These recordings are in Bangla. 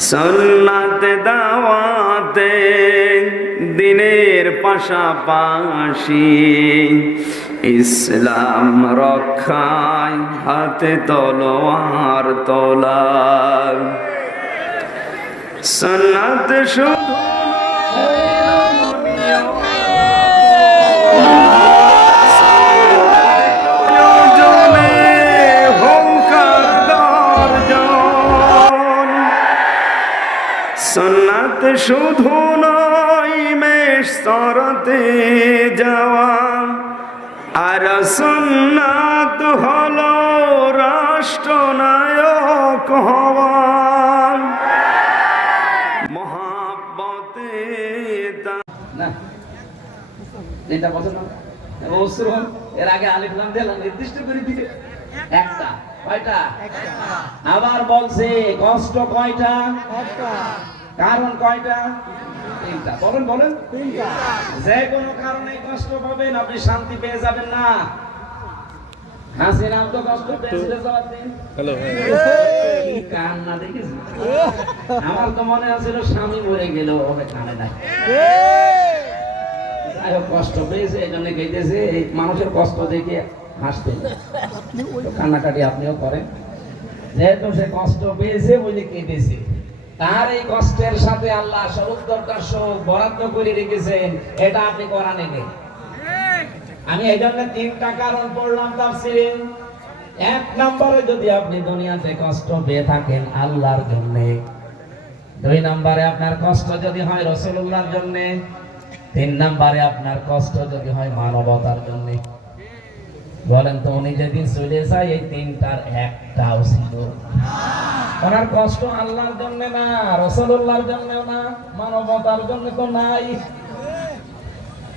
সন্নাত দাওয়াতে দিনের পাশাপাশি ইসলাম রক্ষায় হাতে তলোয়ার তোলা সন্নাত শুধু সন্ন্যাত শুধু নয় মেষ তরতে যাওয়া। আর সন্ন্যাত হলো রাষ্ট্রনায়ক হওয়া। মহাব্বতে তা এটা বছর এর আগে আলিফ দিলাম নির্দিষ্ট করে একটা কয়টা? আবার বলছে কষ্ট কয়টা? কারণ কয়টা? তিনটা। বলেন বলেন। তিনটা যে কোনো কারণে কষ্ট পাবেন আপনি শান্তি পেয়ে যাবেন না। হাসিনাও তো কষ্ট পেয়েছিল জবাব দিন। কি কান্না দেখেছি আমার তো মনে আছিল স্বামী মরে গেল হবে কানে নাই। যাই হোক, কষ্ট পেয়েছে এই জন্য গেইতেছে এই মানুষের কষ্ট দেখে হাসতে কান্নাকাটি আপনিও করেন। যেহেতু সে কষ্ট পেয়েছে বলে কেঁদেছে। তার এই কষ্টের সাথে আল্লাহ স্বরূপ দরকার শোক বরাদ্দ করে রেখেছেন, এটা আপনি করা নেবে আমি এই জন্য তিনটা কারণ পড়লাম তাফসিরে। এক নম্বরে যদি আপনি দুনিয়াতে কষ্ট পেয়ে থাকেন আল্লাহর জন্য, দুই নম্বরে আপনার কষ্ট যদি হয় রসুল্লাহর জন্য, তিন নম্বরে আপনার কষ্ট যদি হয় মানবতার জন্য। বলেন তো, উনি যেদিন চলে যায়, এই তিনটার একটাও ছিল ওনার কষ্ট আল্লাহর জন্য না রসুল্লাহর জন্য না, মানবতার জন্য তো নাই।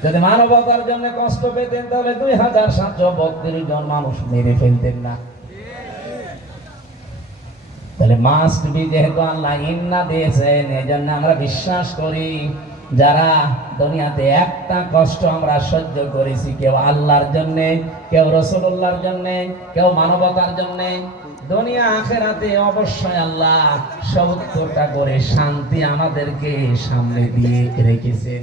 যদি মানবতার জন্য কষ্ট পেতেন, তাহলে দুই হাজার সাতশো বত্রিশ জন মানুষ মেরে ফেলতেন না। তাহলে মাস্ট বি যেহেতু আল্লাহ ইন্না দিয়েছেন এই জন্য আমরা বিশ্বাস করি। যারা দুনিয়াতে একটা কষ্ট আমরা সহ্য করেছি, কেউ আল্লাহর জন্যে, কেউ রসুল্লাহর জন্যে, কেউ মানবতার জন্যে, দুনিয়া আখেরাতে অবশ্যই আল্লাহ সত্তরটা করে শান্তি আমাদেরকে সামনে দিয়ে রেখেছেন।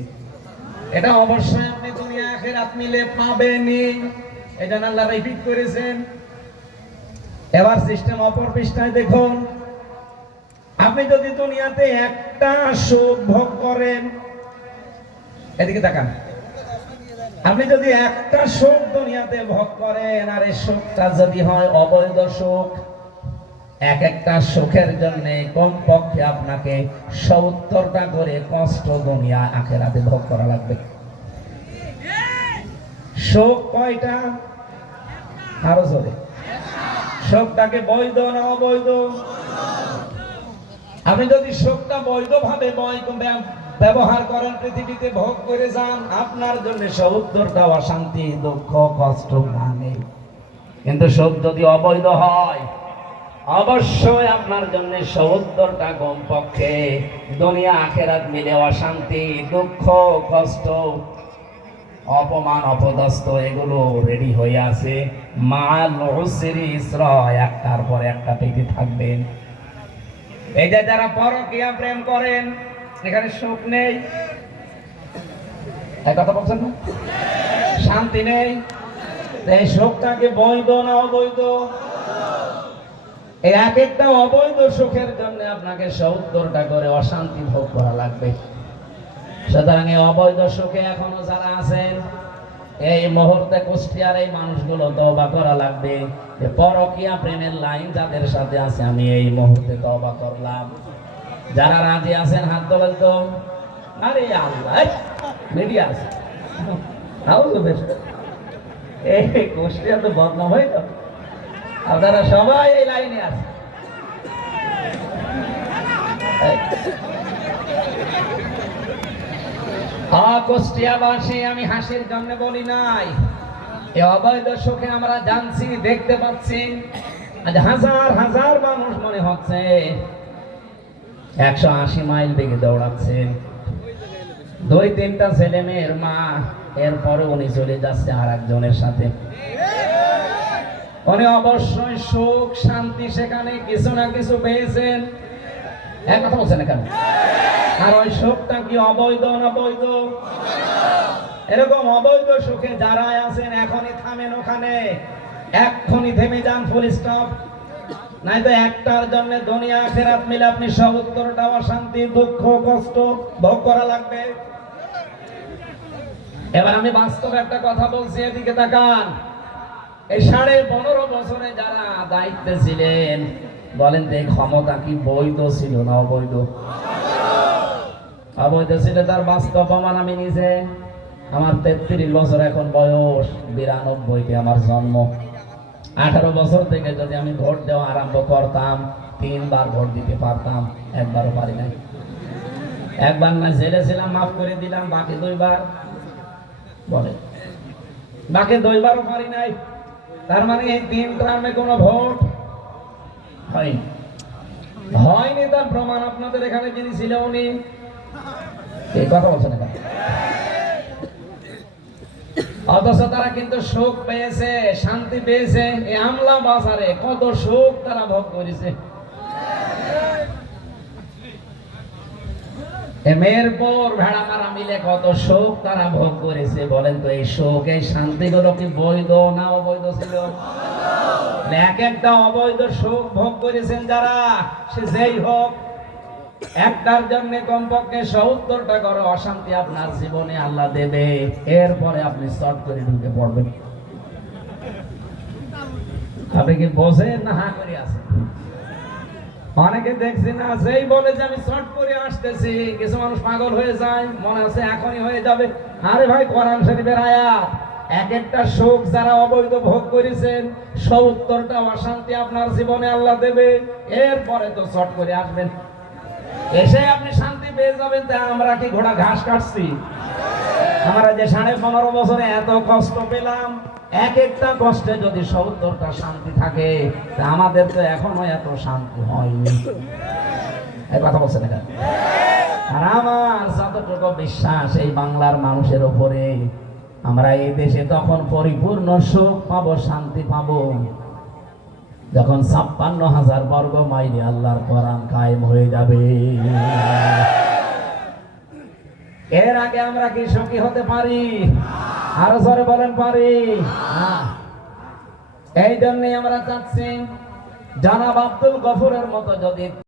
এটা অবশ্যই আপনি দুনিয়া আখেরাত মিলে পাবেনই। এটা আল্লাহ রিপিট করেছেন। এবার সিস্টেম অপর পৃষ্ঠায় দেখুন। আপনি যদি দুনিয়াতে একটা সুখ ভোগ করেন এদিকে তাকান। আপনি যদি একটা সুখ দুনিয়াতে ভোগ করেন, আর এই সুখটা যদি হয় অবৈধ সুখ এক একটা সুখের জন্য কমপক্ষে আপনাকে সত্তরটা করে কষ্ট দুনিয়া আখেরাতে ভোগ করা লাগবে। সুখ কয়টা? আরও জোরে। শোকটাকে বৈধ না অবৈধ? আপনি যদি শোকটা বৈধভাবে বৈধ ব্যাম- ব্যবহার করেন পৃথিবীতে, ভোগ করে যান, আপনার জন্য সত্তরটা অশান্তি দুঃখ, কষ্ট না নেই কিন্তু শোক যদি অবৈধ হয়, অবশ্যই আপনার জন্য সত্তরটা কমপক্ষে দুনিয়া, আখেরাত মিলে অশান্তি, দুঃখ, কষ্ট, অপমান, অপদস্থ, এগুলো রেডি হয়ে আছে। মাল, উসরি ইসরা একটার পর একটা পেতে থাকবেন। এই যে যারা পরকিয়া প্রেম করেন এখানে সুখ নেই। কথা বলছেন না? শান্তি নেই। এই সুখটাকে বৈধ না অবৈধ? এই এক একটা অবৈধ সুখের জন্য আপনাকে সত্তরটা করে অশান্তি ভোগ করা লাগবে। সুতরাং এই অবৈধ সুখে এখনও যারা আছেন, এই মুহূর্তে কুষ্টিয়ার এই মানুষগুলো তবা করা লাগবে। যে পরকিয়া প্রেমের লাইন যাদের সাথে আছে, আমি এই মুহূর্তে তবা করলাম। যারা রাজি আছেন, হাত তোলেন তো। আরে আল্লাহ মিডিয়া আছে। এই, কুষ্টিয়া তো বদনাম হয়ে গেল। আপনারা সবাই এই লাইনে আছে আমি হাসির জন্য বলি নাই। এ অবৈধ সুখে আমরা জানছি, দেখতে পাচ্ছি। আজ হাজার হাজার মানুষ মনে হচ্ছে। একশো আশি মাইল বেগে দৌড়াচ্ছে। দুই, তিনটা ছেলে মেয়ের মা, এরপরে উনি চলে যাচ্ছে আর একজনের সাথে। উনি অবশ্যই সুখ, শান্তি সেখানে কিছু না কিছু পেয়েছেন। এক কথা বলছেন না কেন? আর ওই সুখটা কি অবৈধ না বৈধ এরকম অবৈধ সুখে যারা আছেন, এখনই থামেন ওখানে। এক্ষুনি থেমে যান ফুল স্টপ নাই তো একটার জন্য দুনিয়া ফেরাত মিলে আপনি সত্তরটা অশান্তি দুঃখ, কষ্ট ভোগ করা লাগবে। এবার আমি বাস্তব একটা কথা বলছি, এদিকে তাকান। এই সাড়ে পনেরো বছরে যারা দায়িত্বে ছিলেন, বলেন এই ক্ষমতা কি বৈধ ছিল না অবৈধ? অবৈধ ছিল তার বাস্তব প্রমাণ আমি নিজে। আমার তেত্রিশ বছর এখন বয়স, বিরানব্বইতে আমার জন্ম। আঠারো বছর থেকে যদি আমি ভোট দেওয়া আরম্ভ করতাম, তিনবার ভোট দিতে পারতাম, একবারও পারি নাই। একবার না, জেলে ছিলাম, মাফ করে দিলাম, বাকি দুইবার বলে। বাকি দুইবারও পারি নাই। তার মানে এই তিন ট্রামে কোনো ভোট হয়নি। হয়নি তার প্রমাণ আপনাদের এখানে যিনি ছিল উনি। এই কথা বলছেন? অথচ তারা কিন্তু সুখ পেয়েছে, শান্তি পেয়েছে। এই আমলা বাজারে কত সুখ তারা ভোগ করেছে। এ মেয়ের পর ভেড়া মারা মিলে কত শোক তারা ভোগ করেছে। বলেন তো, এই শোক এই শান্তিগুলো কি বৈধ না অবৈধ ছিল? এক একটা অবৈধ শোক ভোগ করেছেন যারা, সে যেই হোক একটার জন্য কমপক্ষে সত্তরটা করো, অশান্তি আপনার জীবনে আল্লাহ দেবে। এরপরে আপনি শর্ট করে ঢুকে পড়বেন। আপনি কি বোঝেন না হা করে আছেন? অনেকে দেখছি না সেই বলে যে আমি শর্ট করে আসতেছি, কিছু মানুষ পাগল হয়ে যায়, মনে আছে এখনই হয়ে যাবে। আরে ভাই, কোরআন শরীফের আয়াত, এক একটা সুখ যারা অবৈধ ভোগ করেছেন, সত্তরটা অশান্তি আপনার জীবনে আল্লাহ দেবে, এরপরে তো শর্ট করে আসবেন। এসে আপনি শান্তি পেয়ে যাবেন, তা আমরা কি ঘোড়া ঘাস কাটছি? আমরা যে সাড়ে পনেরো বছরে এত কষ্ট পেলাম, এক একটা কষ্টে যদি সত্তরটা শান্তি থাকে, তা আমাদের তো এখনও এত শান্তি হয়নি। এই কথা বলছেন আর আমার যতটুকু বিশ্বাস, এই বাংলার মানুষের ওপরে আমরা এই দেশে তখন পরিপূর্ণ সুখ পাবো, শান্তি পাবো। যখন ছাপ্পান্ন হাজার বর্গ মাইলে আল্লাহর কোরআন কায়েম হয়ে যাবে। এর আগে আমরা কি সুখী হতে পারি? আরও জোরে বলেন পারি। এই জন্যই আমরা চাচ্ছি, জানাব আব্দুল গফুরের মতো যদি